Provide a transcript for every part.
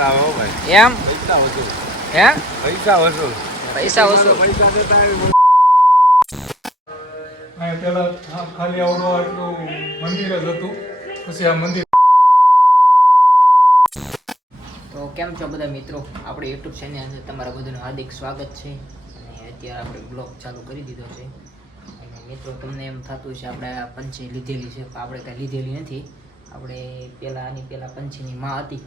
આવો ભાઈ. એમ? હે? પૈસા વસૂલ પૈસા વસૂલ પૈસા દેતા પેલા ખાલી આવડો આટલું મંદિર જ હતું. પછી આ મંદિર તો કેમ છો બધા મિત્રો? આપણે યુટ્યુબ ચેનલ અંદર તમારા બધાનું હાર્દિક સ્વાગત છે. અને અત્યારે આપણે બ્લોગ ચાલુ કરી દીધો છે. અને મિત્રો તમને એમ થતું છે આપણે આ પંછી લીધેલી છે. આપણે કાંઈ લીધેલી નથી. આપણે પહેલાં આની પહેલાં પંછીની માં હતી.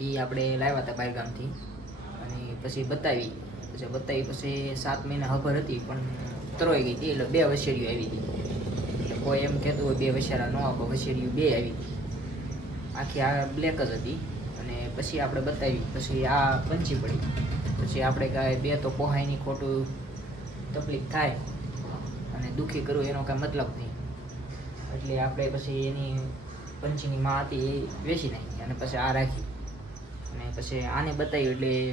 એ આપણે લાવ્યા હતા બાયગામથી. અને પછી બતાવી. પછી બતાવી પછી સાત મહિના ખબર હતી, પણ તરોઈ ગઈ હતી. એટલે બે વસેરીઓ આવી હતી. એટલે કોઈ એમ કહેતું હોય બે વસેરા ન આપો વસેરીઓ બે આવી આખી આ બ્લેક જ હતી. અને પછી આપણે બતાવી. પછી આ પંચી પડી. પછી આપણે કાંઈ બે તો પોહાયની ખોટું તકલીફ થાય. અને દુઃખી કરવું એનો કાંઈ મતલબ નહીં. એટલે આપણે પછી એની પંચીની માં હતી એ વેચી નાખી. અને પછી આ રાખી. અને પછી આને બતાવ્યું એટલે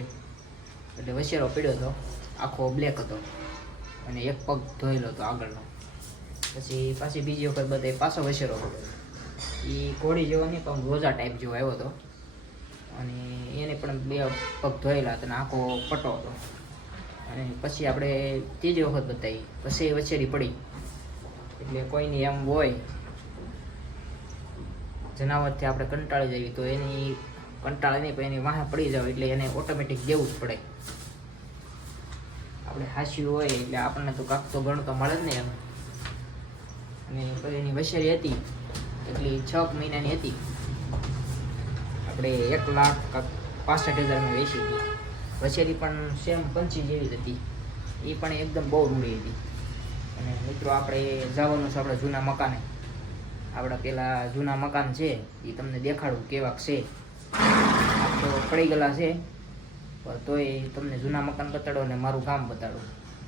એટલે વસેરો પીડ્યો હતો. આખો બ્લેક હતો. અને એક પગ ધોયેલો હતો આગળનો. પછી પાછી બીજી વખત બતાવી પાછો વસેરો એ ઘોડી જેવો નહીં, પણ રોજા ટાઈપ જેવો આવ્યો હતો. અને એને પણ બે પગ ધોયેલા હતા અને આખો પટો હતો. અને પછી આપણે ત્રીજી વખત બતાવી. પછી વછેરી પડી. એટલે કોઈની એમ હોય, જનાવરથી આપણે કંટાળી જઈએ તો એની કંટાળે નહીં એની વાહ પડી જાવ એટલે એને ઓટોમેટિક દેવું જ પડે. આપણે હાસ્યું હોય એટલે આપણને તો કાંક તો ઘણું મળે જ નહીં એમ. અને એની વછેરી હતી, એટલી છ મહિનાની હતી. આપણે એક લાખ કાંક પાસઠ હજારમાં વેચી હતી. વછેરી પણ સેમ પંચી જેવી જ હતી. એ પણ એકદમ બહુ રૂડી હતી. અને મિત્રો આપણે જવાનું છે આપણા જૂના મકાને. આપણા પેલા જૂના મકાન છે, એ તમને દેખાડું કેવાક છે. તો પડી ગયેલા છે. તોય તમને જૂના મકાન બતાડો અને મારું કામ બતાડો.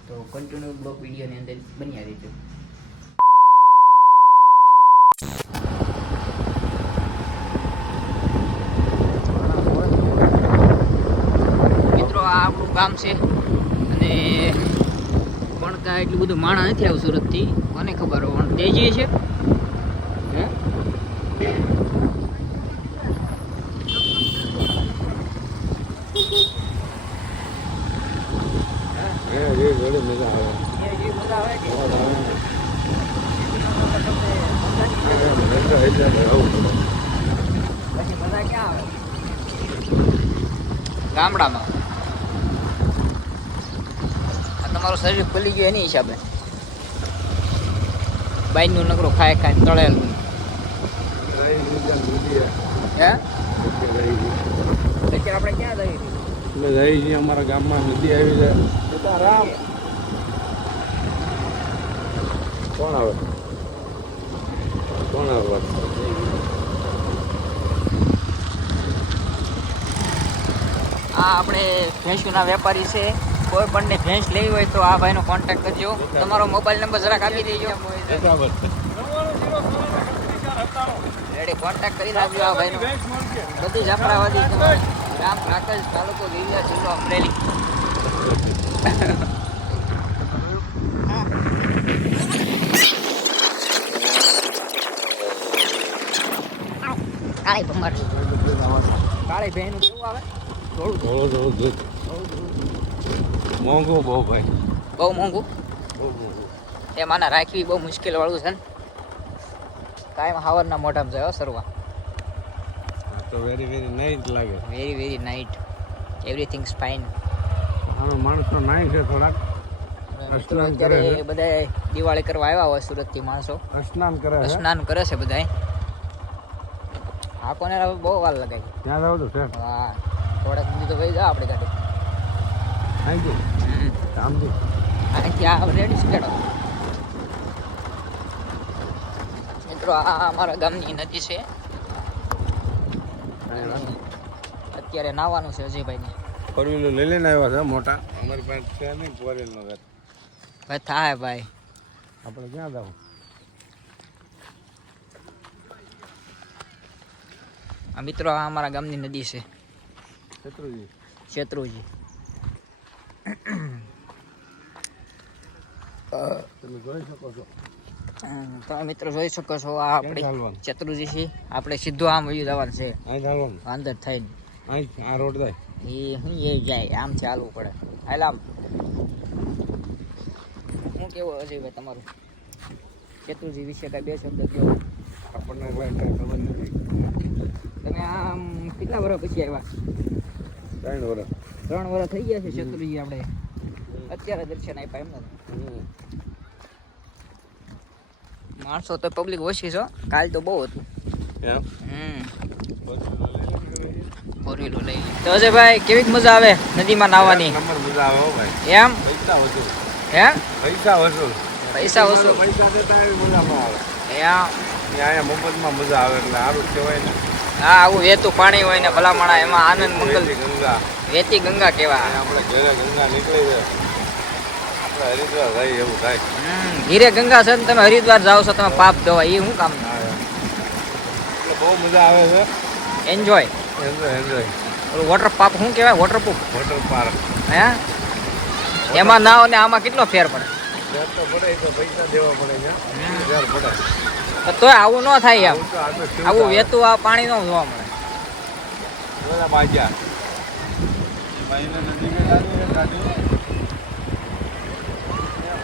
તો કન્ટિન્યુ બ્લોક વિડીયોની અંદર બન્યા રહેજો. મિત્રો, આ આપણું ગામ છે. અને પણ કાંઈ એટલું બધું માણા નથી આવ્યું સુરતથી. મને ખબર હોય પણ જઈએ છે હે એ એ જોડે મજા આવે તેજી મજા આવે કે ધંધો એટલે આવું પછી મજા ક્યાં આવે ગામડામાં. તમારું શરીર ખુલી ગયું એની હિસાબે. બાઈનું નકરું ખાય ખાય તળેલું. અત્યારે આપણે ક્યાં જઈએ? છીએ અમારા ગામમાં નદી આવી છે કોણ આવે? કોણ આવે આ આપણે ભેંસુના વેપારી છે. કોઈ પણને ભેંસ લેવી હોય તો આ ભાઈનો કોન્ટેક્ટ કરજો. તમારો મોબાઈલ નંબર જરાક આપી દેજો. રેડી કોન્ટેક્ટ કરી નાખજો આ ભાઈનો. બધી જાફરાવાદી ગામ કાકજ તાલુકો લીલા જિલ્લો અમરેલી. કાળી ભમર કાળી બહેન કેવું આવે? થોડો થોડો દૂધ મોંઘું બહુ ભાઈ. બહુ મોંઘું? એ માના રાખવી બહુ મુશ્કેલ વાળું છે ને. કાયમ હાવરના મોઢામાં જાય સરવા. તો વેરી વેરી નાઇટ લાગે. Very very nice everything fine આનો માણસનો નાઈ છે થોડાક. સ્નાન કરે છે. બધા દિવાળી કરવા આવ્યા હોય સુરતથી માણસો. સ્નાન કરે છે? સ્નાન કરે છે બધા આ કોને બહુ વાર લગાય ત્યાં જાવ તો હા. થોડાક સુધી તો ભાઈ જાઓ આપણે ગાડી. થેન્ક યુ કામથી અહીંથી આ રેડી છે મિત્રો આ અમારા ગામની નદી છે. અત્યારે નાવાનું છે અજયભાઈને. ફોર વ્હીલર લઈ લઈને આવ્યા છે મોટા. અમારી પાસે છે નહીં ફોર વ્હીલનો ઘર. ભાઈ થાય ભાઈ. આપણે ક્યાં જાવ આ મિત્રો આ અમારા ગામની નદી છે. શત્રુજી. શત્રુજી. તમે જોઈ શકો છો. તમે મિત્રો જોઈ શકો છો આ આપણી ચતુર્જી છે. આપણે સીધું આમ વયું જવાનું છે. અંદર થઈને. આ રોડ જાય? એ હું એ જાય આમ ચાલવું પડે. હાલ આમ. હું કેવો અજયભાઈ તમારું? શત્રુજી વિશે કાંઈ બે શબ્દ કહો. આપણને ખબર નથી. તમે આમ કેટલા વર્ષ પછી આવ્યા? ત્રણ વર્ષ ત્રણ વર્ષ થઈ ગયા છે શત્રુજી આપણે. અત્યારે દર્શન આપ્યા એમ ને માણસો તો પબ્લિક ઓછી છો કાલ તો બહુ હતું. એમ? હમ. બધું લઈ લઈને ફોર વ્હીલર લઈ તો અજયભાઈ કેવી મજા આવે નદીમાં નાહવાની? મજા આવે હો ભાઈ. એમ? પૈસા વસૂલ હે? પૈસા વસૂલ પૈસા વસૂલ પૈસા દેતા એવી આવે. એમ. અહીંયા મફતમાં મજા આવે એટલે સારું કહેવાય ને. હા આવું વેતું પાણી હોય ને ભલામણા એમાં આનંદ મંગલ ગંગા. વેતી ગંગા કેવા આપણે ઘરે ગંગા નીકળી છે આપણે હરિદ્વાર ભાઈ એવું થાય. ઘીરે ગંગા છે ને તમે હરિદ્વાર જાઓ છો તમે પાપ ધોવા એ શું કામ. એટલે બહુ મજા આવે છે. એન્જોય એન્જોય એન્જોય વોટર પાપ શું કહેવાય? વોટર પ્રૂફ વોટર પાર્ક હે? એમાં નાવ ને આમાં કેટલો ફેર પડે? ફેર તો પડે તો પૈસા દેવા પડે છે. ફેર પડે. તો આવું ન થાય એમ. આવું વેતું આ પાણી ન જોવા મળે.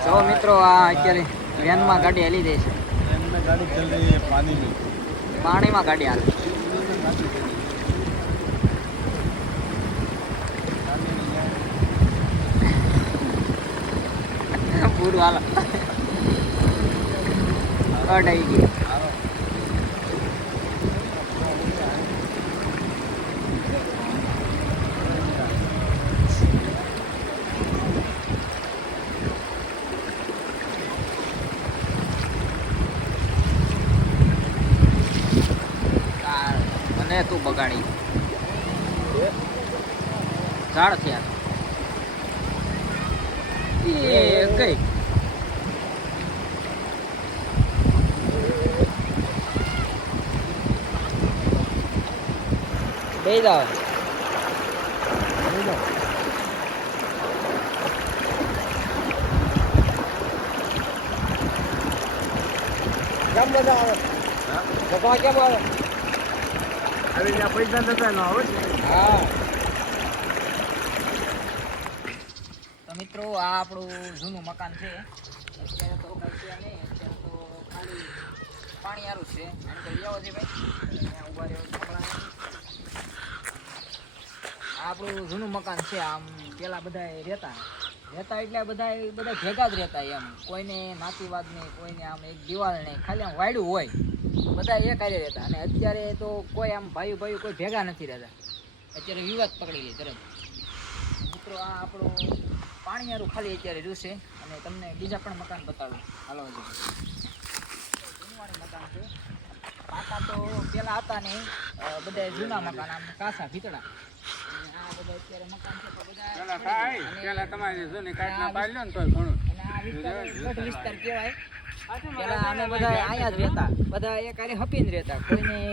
જો મિત્રો આ અત્યારે વેનમાં ગાડી હાલી દે છે. પાણીમાં ગાડી હાલે. પૂરું હાલ. અડાઈ ગઈ. મને તું બગાડી. ઝાડ થયા. એ કઈ બે જાઓ. કેમ બધા આવે? બધા કેમ આવે? અરે જ્યાં પૈસા નતા ન આવે હા. તો મિત્રો આ આપણું જૂનું મકાન છે. અત્યારે તો કઈ છે નહીં અત્યારે તો ખાલી પાણી સારું છે. એમ તો લઈ આવો છે ભાઈ. અહીંયા ઊભા રહ્યો છોકરાને. આપણું જૂનું મકાન છે આમ પેલા બધા રહેતા. રહેતા એટલે બધા બધા ભેગા જ રહેતા એમ. કોઈને નાતીવાદ નહીં કોઈને આમ એક દિવાલ નહીં ખાલી આમ વાયડું હોય. બધા એક હારે રહેતા. અને અત્યારે તો કોઈ આમ ભાઈ ભાઈ કોઈ ભેગા નથી રહેતા. અત્યારે વિવાદ પકડી લે તરત. મિત્રો આ આપણું પાણીયારું ખાલી અત્યારે છે. અને તમને બીજા પણ મકાન બતાવું. હાલો મકાન છે. પાકા તો પેલા હતા અ, બધા જૂના મકાન આમ કાસા ભીતડા.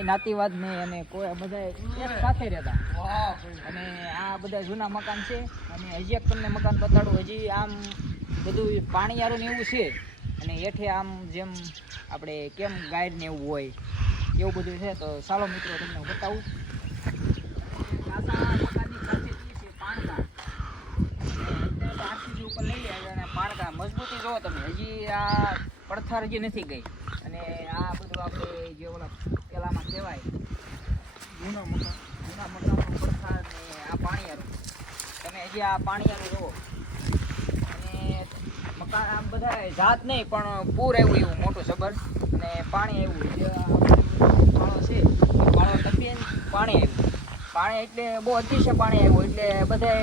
નાતીવાદ નહીં અને કોઈ બધા સાથે રહેતા અને આ બધા જૂના મકાન છે અને હજી એક મકાન બતાડું હજી આમ બધું પાણીયારું ને એવું છે અને હેઠે આમ જેમ આપણે કેમ ગાઈડ ને એવું હોય એવું બધું છે તો ચાલો મિત્રો તમને બતાવું કાકા મકાનની ખાસિયત એ છે પાણકા અને અત્યારે તો RCC ઉપર લઈ આવ્યા અને પાણકા જોવો તમે, હજી આ પડથાર હજી નથી ગઈ. અને આ બધું આપણે જે ઓલા પેલામાં કહેવાય, જૂના મકાન, જૂના મકાનનું પડથાર ને આ પાણીયારું. તમે હજી આ પાણીયારું જુઓ. અને મકાન આમ બધા જાત નહીં, પણ પૂર આવ્યું એવું મોટું સબર અને પાણી આવ્યું. જે પાળો છે. પાળો ટપીને પાણી આવ્યું. પાણી એટલે બહુ અતિશય પાણી આવ્યું. એટલે બધા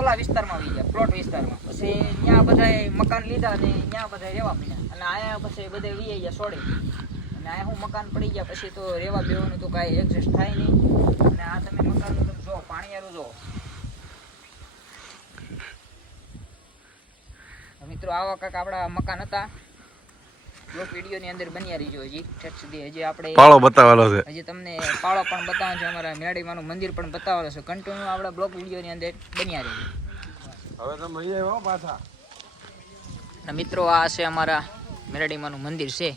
ઓલા વિસ્તારમાં આવી ગયા પ્લોટ વિસ્તારમાં. પછી ત્યાં બધાએ મકાન લીધા ને ત્યાં બધા રહેવા મળ્યા અને અહીંયા પછી બધા વી ગયા છોડી અને અહીંયા હું મકાન પડી ગયા પછી તો રહેવા બેવાનું તો કાંઈ એડજસ્ટ થાય નહીં. અને આ તમે મકાનનું તમે જો પાણીયારું જો મિત્રો, આવા કાંક આપણા મકાન હતા. બ્લોક વિડીયોની અંદર બન્યા રહીજો હજી. ઠેઠ સુધી હજી આપણે પાળો બતાવવાનો છે. હજી તમને પાળો પણ બતાવવાનો છે અમારા મેળાડીમાનું મંદિર પણ બતાવવાનો છે. કન્ટિન્યુ આપણે બ્લોક વિડીયોની અંદર બન્યા રહીજો. હવે તમે અહીંયા આવો પાછા. મિત્રો આ છે અમારા મેરડીમાનું મંદિર છે.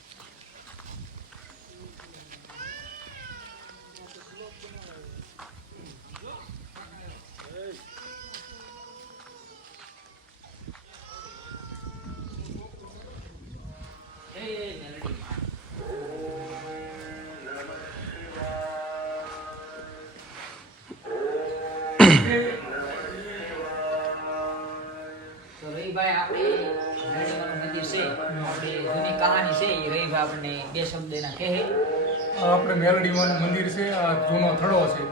આપણને બે શબ્દ એના કહે. આપણે મેલડીમાનું મંદિર છે આ જૂનો થડો છે.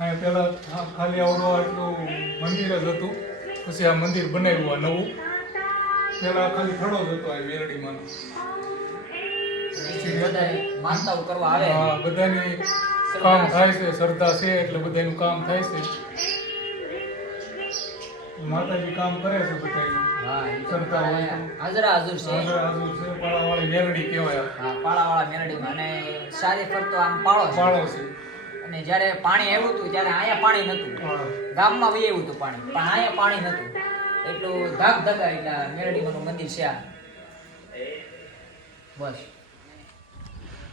અહીંયા પહેલાં ખાલી આવડો આટલું મંદિર જ હતું. પછી આ મંદિર બનાવ્યું આ નવું. પહેલાં ખાલી થડો જ હતો આ મેલડીમાનો બધાની કામ થાય છે શ્રદ્ધા છે એટલે બધાનું કામ થાય છે. માતાજી કામ કરે છે હોય. હાજર પાળાવાળી કહેવાય. હા પાળાવાળા અને સારી ફરતો આમ પાળો છે. પાળો છે. અને જ્યારે પાણી આવ્યું હતું ત્યારે અહીંયા પાણી નહોતું ગામમાં વહી આવ્યું હતું પાણી પણ અહીંયા પાણી નહોતું એટલું ધાક ધગા એટલે મેરડીમાનું મંદિર છે આ. બસ.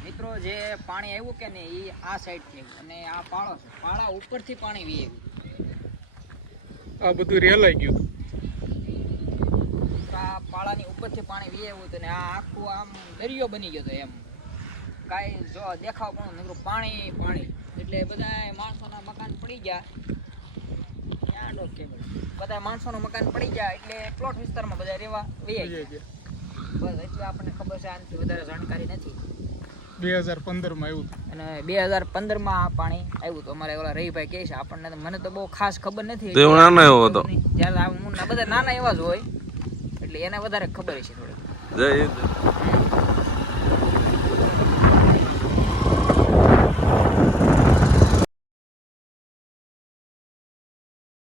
મિત્રો જે પાણી આવ્યું કે ને એ આ સાઈડથી આવ્યું. અને આ પાળો છે. પાળા ઉપરથી પાણી વી આવ્યું. આ બધું રેલાઈ ગયું. આ પાળાની ઉપરથી પાણી વી આવ્યું હતું ને આ આખું આમ દરિયો બની ગયો હતો એમ. કાંઈ જો દેખાવ પણ નકરું પાણી પાણી. એટલે બધા માણસોના મકાન પડી ગયા. ક્યાં ડોક બધા માણસોના મકાન પડી ગયા એટલે પ્લોટ વિસ્તારમાં બધા રહેવા વહી ગયા. બસ એટલે આપણને ખબર છે આનાથી વધારે જાણકારી નથી. બે હજાર પંદરમાં આવ્યું હતું. અને બે હજાર પંદરમાં આ પાણી આવ્યું હતું અમારે ઓલા રવિભાઈ કહે છે આપણને તો મને તો બહુ ખાસ ખબર નથી હું નાનો એવો હતો. જ્યારે હું બધા નાના એવા જ હોય એટલે એને વધારે ખબર છે થોડી જય.